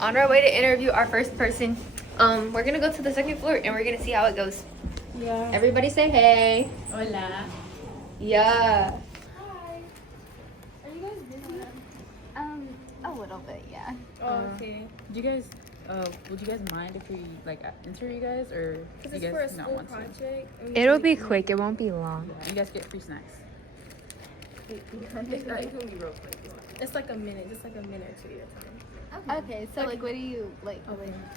on our way to interview our first person. We're gonna go to the second floor and we're gonna see how it goes. Yeah. Everybody say hey. Hola. Yeah. Hi. Are you guys busy? A little bit, yeah. Oh, okay. Do you guys, would you guys mind if we like interview you guys, or Because you it's for a guys not school want to? project. It'll be quick. It won't be long. You guys get free snacks. It can be real quick. It's like a minute, just like a minute or two at a time. Okay, so like, what do you like?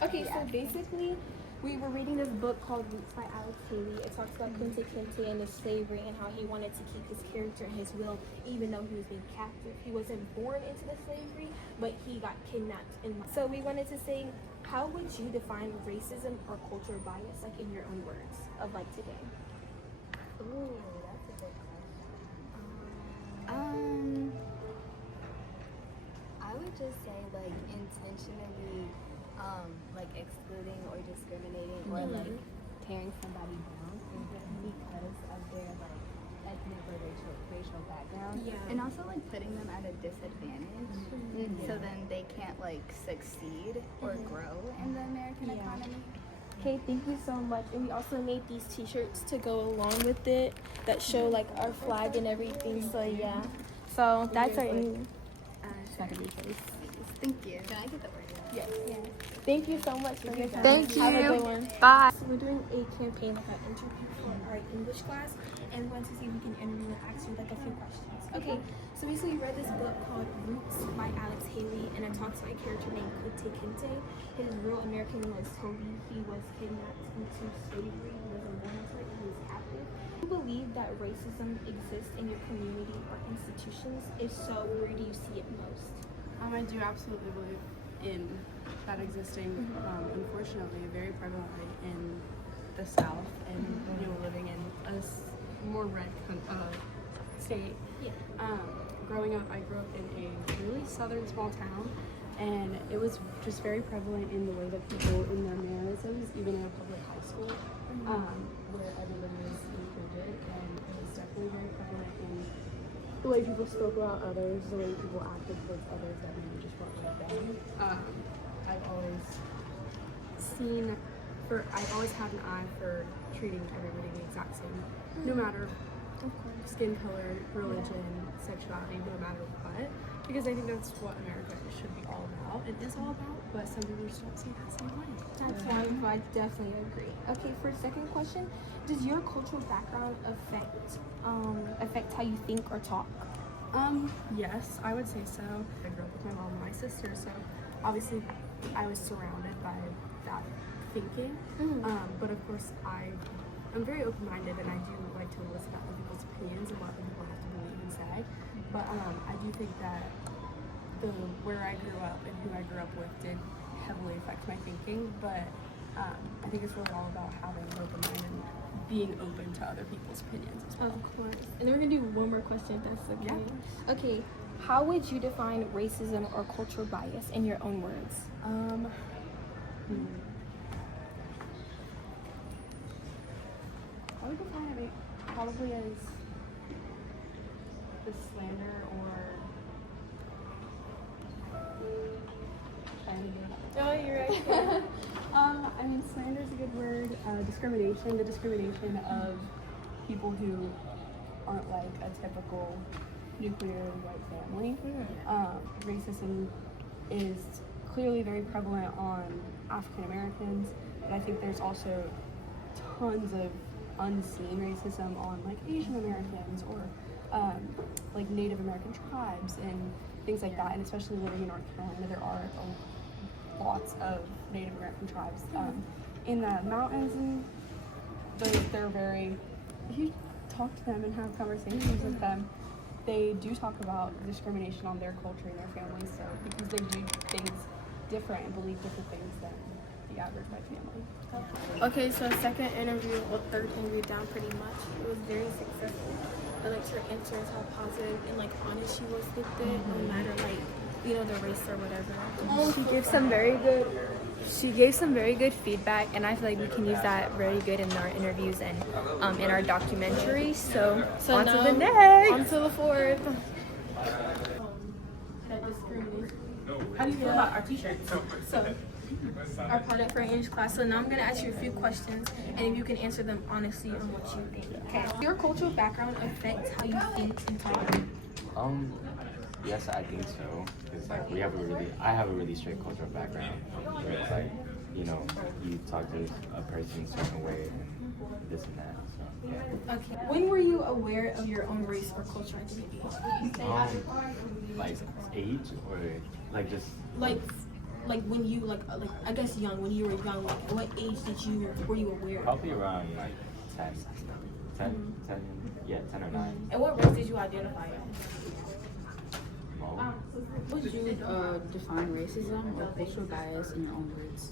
Okay, so basically, we were reading this book called Roots by Alex Haley. It talks about Kunta Kinte and his slavery and how he wanted to keep his character and his will, even though he was being captive. He wasn't born into the slavery, but he got kidnapped. So we wanted to say, how would you define racism or cultural bias, like in your own words, of like today? Ooh, that's a good question. I would just say like intentionally, like excluding or discriminating or like tearing somebody down because of their like ethnic or racial background. Yeah. And also like putting them at a disadvantage, so then they can't like succeed or grow in the American economy. Okay, thank you so much. And we also made these t-shirts to go along with it that show like our flag and everything. So yeah. So that's our Thank you. Can I get the word? yes. Thank you so much for your time. Thank Have a you. good one. Bye. So we're doing a campaign, like an interview for our English class, and we want to see if we can interview and ask you like a few questions. Okay, so basically we read this book called Roots by Alex Haley, and it talks about a character named Kunta Kinte. His real American name was Toby. He was kidnapped into slavery. He wasn't born into it. He was captive. Do you believe that racism exists in your community or institutions? If so, where do you see it most? I do absolutely believe in that existing, unfortunately, very prevalently in the South, and living in a more red state. Yeah. Growing up, I grew up in a really southern small town, and it was just very prevalent in the way that people in their mannerisms, even in a public high school, where everybody was included, and it was definitely very prevalent in the way people spoke about others, the way people acted towards others that maybe just weren't like them. I've always had an eye for treating everybody the exact same, no matter skin color, religion, sexuality, no matter what, because I think that's what America should be all about. It is all about, but some people just don't see it the same way. That's why I definitely agree. Okay, for a second question, does your cultural background affect how you think or talk? Yes, I would say so. I grew up with my mom and my sister, so obviously I was surrounded by that thinking. But of course, I'm very open-minded, and I do like to listen to other people's opinions and what other people have to believe and say. But I do think that where I grew up and who I grew up with did heavily affect my thinking. But I think it's really all about having an open mind and being open to other people's opinions as well. Of course. And then we're gonna do one more question, if that's okay. Yeah. Okay, how would you define racism or cultural bias in your own words? I would define it probably as the slander or Oh, you're right. I mean, slander is a good word. Discrimination, the discrimination of people who aren't like a typical nuclear white family. Racism is clearly very prevalent on African Americans, but I think there's also tons of unseen racism on like Asian Americans or like Native American tribes and things like that. And especially living in North Carolina, there are lots of Native American tribes in the mountains, and they're very, if you talk to them and have conversations with them, they do talk about discrimination on their culture and their families, so because they do things different and believe different things than the average white family. Okay, so second interview, or third interview down pretty much. It was very successful. I liked her answers, how positive and like honest she was with it, no matter like, the race or whatever. She gave some very good feedback, and I feel like we can use that very good in our interviews and in our documentary. So on to now, the next. On to the fourth. That discrimination. How do you feel about our t-shirts? So, our product for English class. So now I'm gonna ask you a few questions, and if you can answer them honestly on what you think. Okay. Your cultural background affects how you think and talk. Yes, I think so. Because like I have a really strict cultural background. Where it's like, you know, you talk to a person a certain way and this and that. So yeah. Okay. When were you aware of your own race or cultural identity? Like age or like just Like when you I guess young. When you were young, like at what age were you aware? probably around like 10, 10 or 9. And what race did you identify as? Oh. Would you define racism or cultural bias in your own words?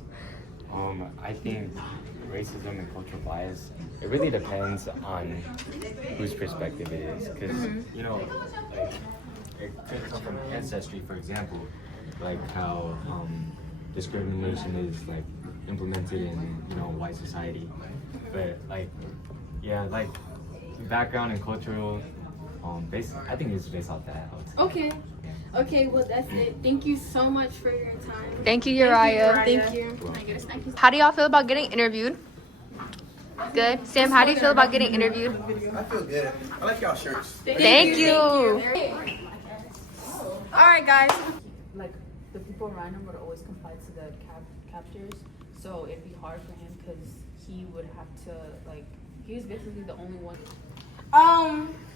I think racism and cultural bias, it really depends on whose perspective it is. Because, you know, like, it could come from ancestry, for example, like how discrimination is like implemented in, you know, white society. But like, yeah, like background and cultural, I think it's based off that. I would say. Okay. Okay, well that's it. Thank you so much for your time. Thank you, Uriah. Thank you. I guess thank you. How do y'all feel about getting interviewed? Good. Sam, how do you feel about getting interviewed? I feel good. I like y'all shirts. Thank you. All right, guys. Like the people around him would always comply to the captors, so it'd be hard for him because he would have to he was basically the only one.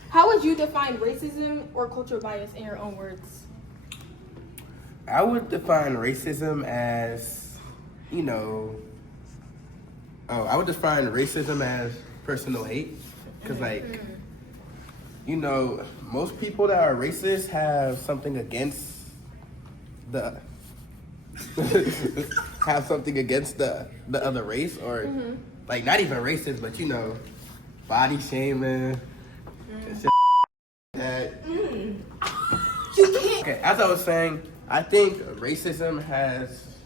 How would you define racism or cultural bias in your own words? I would define racism as, I would define racism as personal hate. Because, most people that are racist have something against the the other race, or not even racist, but body shaming and shit that. Okay, as I was saying, I think racism has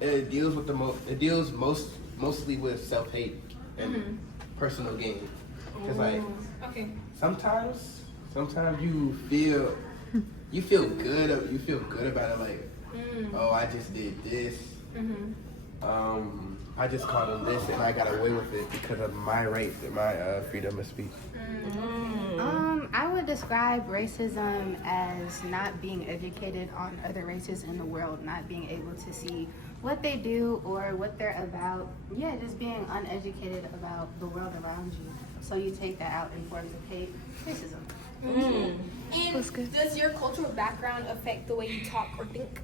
it deals mostly with self-hate and personal gain. Cause Okay. sometimes you feel good about it, oh, I just did this. I just called him this and I got away with it because of my right and my freedom of speech. I would describe racism as not being educated on other races in the world, not being able to see what they do or what they're about. Yeah, just being uneducated about the world around you. So you take that out in forms of hate, racism. And does your cultural background affect the way you talk or think?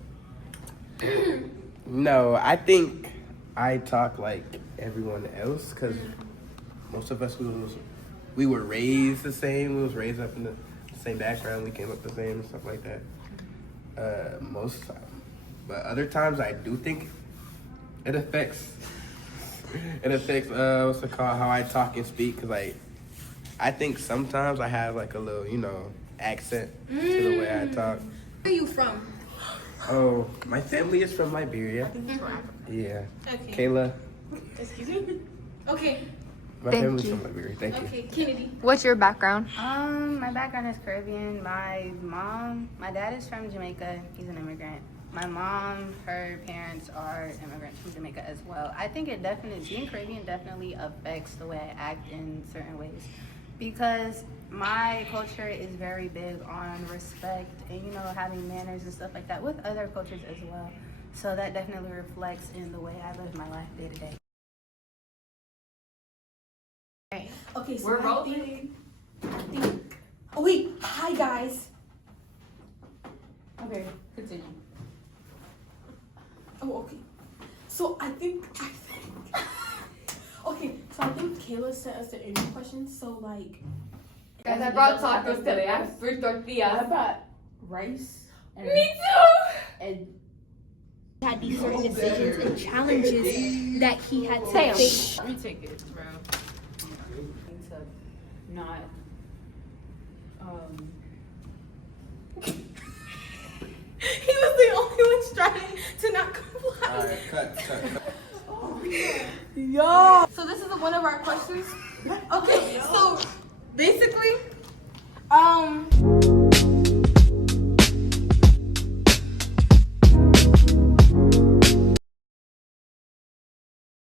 No, I think I talk like everyone else because most of us we were raised the same. We was raised up in the same background. We came up the same and stuff like that. Most of the time, but other times I do think it affects. What's it called? How I talk and speak. Cause I think sometimes I have like a little accent to the way I talk. Where are you from? Oh, my family is from Liberia. Yeah. Okay. Kayla. Excuse me? Okay. My Thank family's you. from Liberia. Thank you. Okay, Kennedy. What's your background? My background is Caribbean. My dad is from Jamaica. He's an immigrant. My mom, her parents are immigrants from Jamaica as well. I think being Caribbean definitely affects the way I act in certain ways. Because my culture is very big on respect and, having manners and stuff like that with other cultures as well. So that definitely reflects in the way I live my life day to day. Okay, so We're I rolling. think. Oh wait, hi guys. Okay, continue. Oh, okay. So I think. Okay, so I think Kayla sent us the interview questions. So Guys, I brought tacos today. I have 3 tortillas. I brought rice. And me too. And Had these certain decisions and challenges that he had to face. Free tickets, bro. To not He was the only one striving to not comply. All right, cut. So this is one of our questions. Okay, so basically,